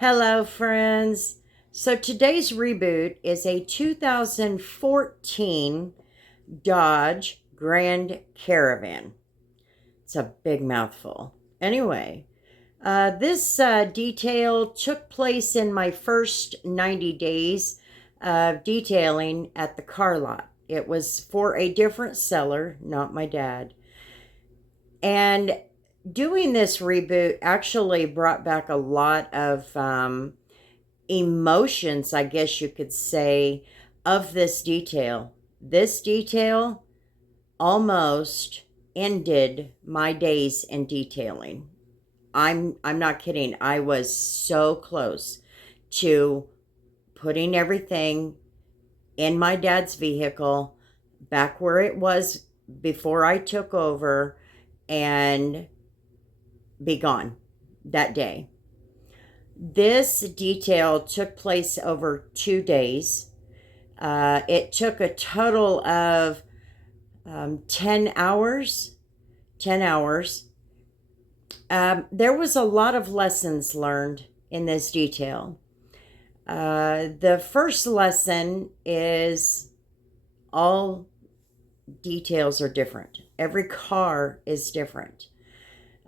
Hello, friends. So today's reboot is a 2014 Dodge Grand Caravan. It's a big mouthful. Anyway, this detail took place in my first 90 days of detailing at the car lot. It was for a different seller, not my dad. And doing this reboot actually brought back a lot of emotions, I guess you could say, of this detail. This detail almost ended my days in detailing. I'm not kidding. I was so close to putting everything in my dad's vehicle back where it was before I took over and be gone that day. This detail took place over 2 days. It took a total of 10 hours. 10 hours. There was a lot of lessons learned in this detail. The first lesson is all details are different. Every car is different.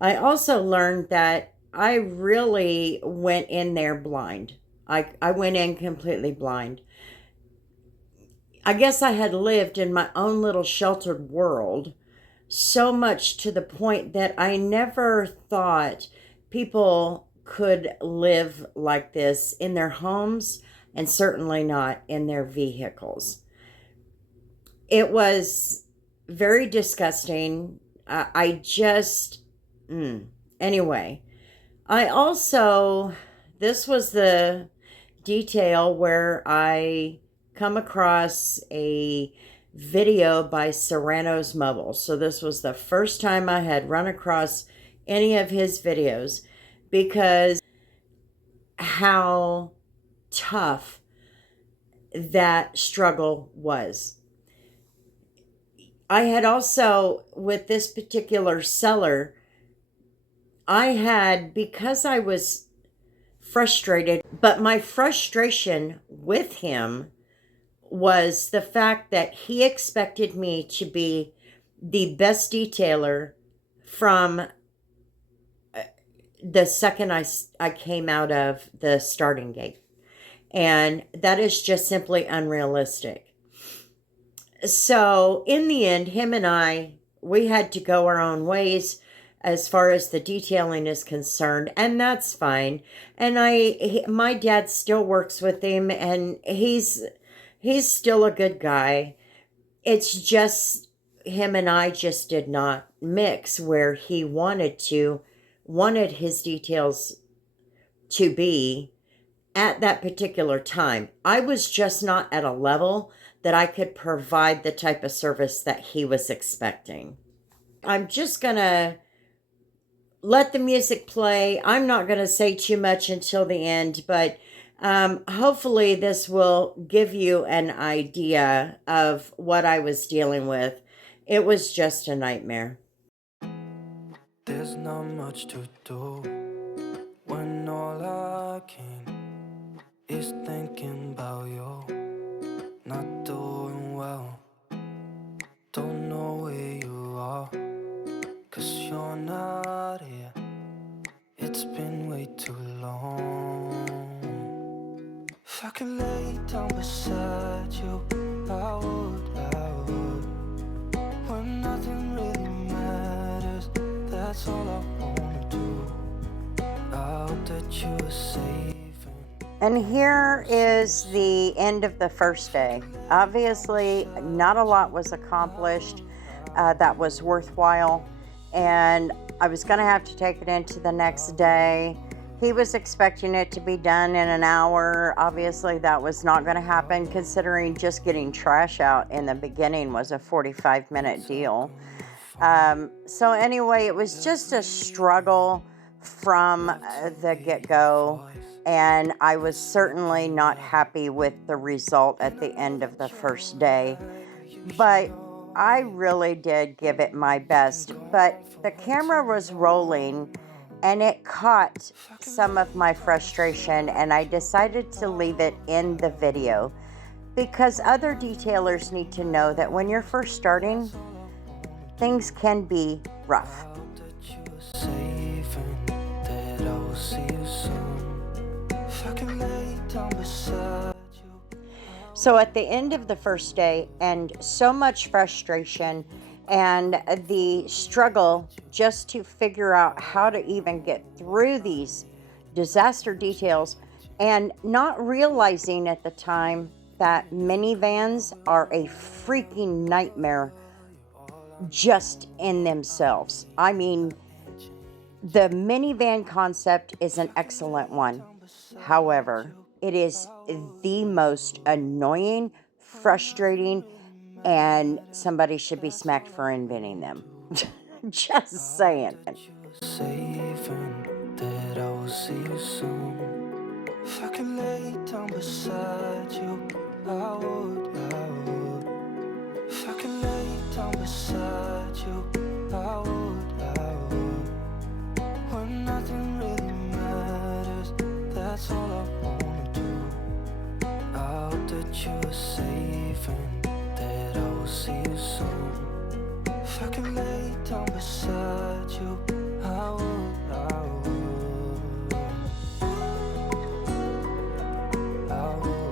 I also learned that I really went in there blind. I went in completely blind. I guess I had lived in my own little sheltered world so much to the point that I never thought people could live like this in their homes and certainly not in their vehicles. It was very disgusting. I just, anyway. I also, this was the detail where I come across a video by Serrano's Mobile. So this was the first time I had run across any of his videos because how tough that struggle was. I had also, with this particular seller, I had, because I was frustrated, but my frustration with him was the fact that he expected me to be the best detailer from the second I came out of the starting gate. And that is just simply unrealistic. So in the end, him and I, we had to go our own ways as far as the detailing is concerned, and that's fine. And my dad still works with him, and he's still a good guy. It's just him and I just did not mix where he wanted his details to be at that particular time. I was just not at a level that I could provide the type of service that he was expecting. I'm just gonna let the music play. I'm not going to say too much until the end, but hopefully this will give you an idea of what I was dealing with. It was just a nightmare. There's not much to do when all I can is thinking about you. Not doing well, don't know where you are, 'cause you're not here. It's been way too long. If I could lay down beside you, I would. When nothing really matters, that's all I wanna do. I hope that you are safe. And here is the end of the first day. Obviously, not a lot was accomplished that was worthwhile, and I was going to have to take it into the next day. He was expecting it to be done in an hour. Obviously, that was not going to happen, considering just getting trash out in the beginning was a 45-minute deal. So, anyway, it was just a struggle from the get go, and I was certainly not happy with the result at the end of the first day. But I really did give it my best. But the camera was rolling, and it caught some of my frustration, and I decided to leave it in the video because other detailers need to know that when you're first starting, things can be rough. So at the end of the first day, and so much frustration and the struggle just to figure out how to even get through these disaster details, and not realizing at the time that minivans are a freaking nightmare just in themselves. I mean, the minivan concept is an excellent one. However, it is the most annoying, frustrating, and somebody should be smacked for inventing them. Just saying. Saving that I will see you soon. If I can lay down beside you, I would, I would. If I can lay down beside you, I would, I would. When nothing really matters, that's all I wanna do. I hope that you are safe and that I will see you soon. If I can lay down beside you, I would, I would. I would. I would.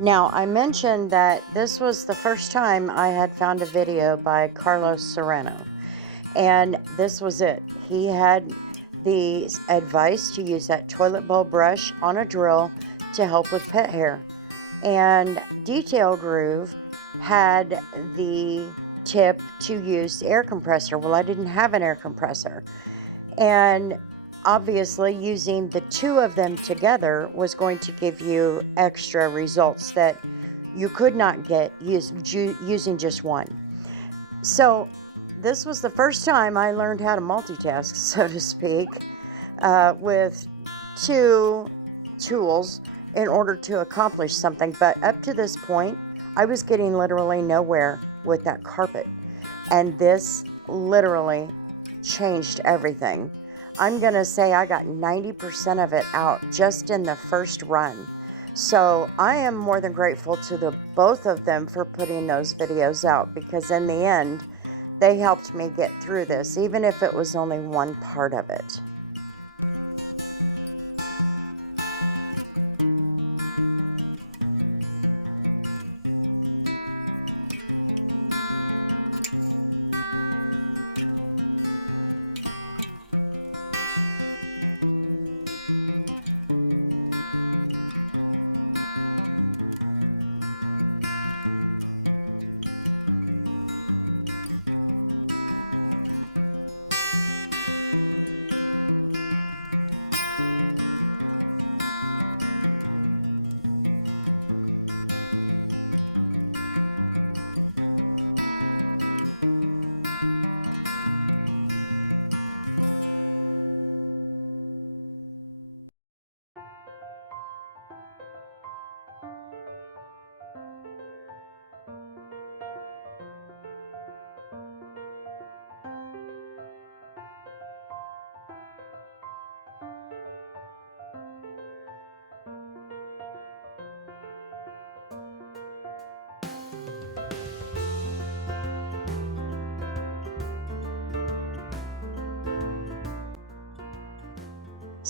Now, I mentioned that this was the first time I had found a video by Carlos Serrano, and this was it. He had the advice to use that toilet bowl brush on a drill to help with pet hair, and Detail Groove had the tip to use the air compressor. Well, I didn't have an air compressor, and obviously using the two of them together was going to give you extra results that you could not get using just one. So this was the first time I learned how to multitask, so to speak, with two tools in order to accomplish something. But up to this point, I was getting literally nowhere with that carpet, and this literally changed everything. I'm going to say I got 90% of it out just in the first run. So I am more than grateful to the both of them for putting those videos out, because in the end, they helped me get through this, even if it was only one part of it.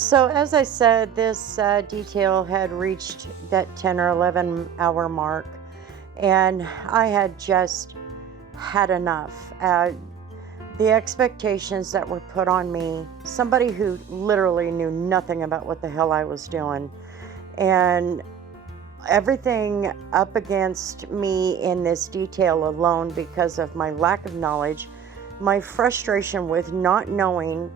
So, as I said, this detail had reached that 10 or 11 hour mark, and I had just had enough. The expectations that were put on me, somebody who literally knew nothing about what the hell I was doing, and everything up against me in this detail alone because of my lack of knowledge, my frustration with not knowing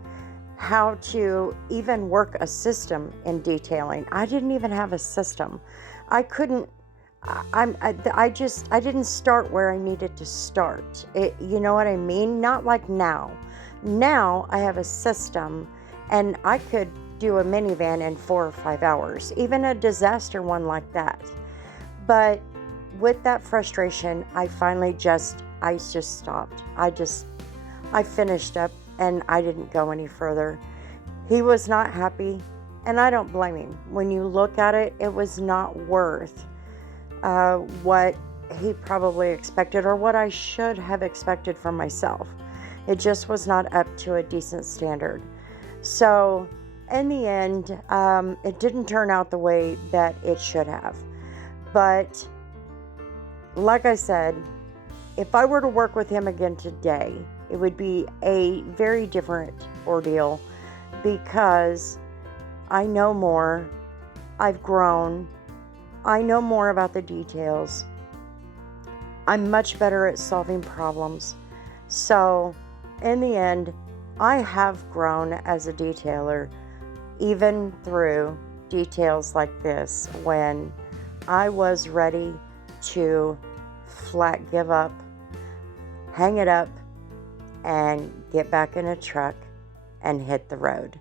how to even work a system in detailing. I didn't even have a system. I couldn't. I didn't start where I needed to start. You know what I mean? Not like now. Now I have a system, and I could do a minivan in 4 or 5 hours, even a disaster one like that. But with that frustration, I just stopped. I finished up, and I didn't go any further. He was not happy, and I don't blame him. When you look at it, it was not worth what he probably expected, or what I should have expected from myself. It just was not up to a decent standard. So in the end, it didn't turn out the way that it should have. But like I said, if I were to work with him again today, it would be a very different ordeal, because I know more, I've grown, I know more about the details, I'm much better at solving problems. So in the end, I have grown as a detailer, even through details like this, when I was ready to flat give up, hang it up, and get back in a truck and hit the road.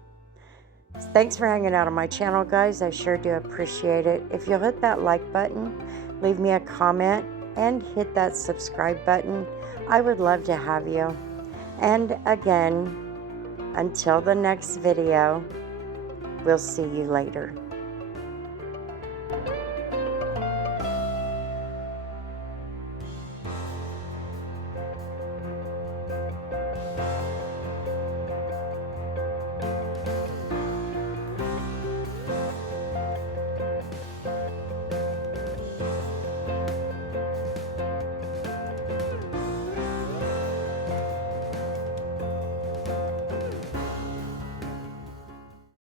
Thanks for hanging out on my channel, guys. I sure do appreciate it. If you'll hit that like button, leave me a comment, and hit that subscribe button, I would love to have you. And again, until the next video, we'll see you later.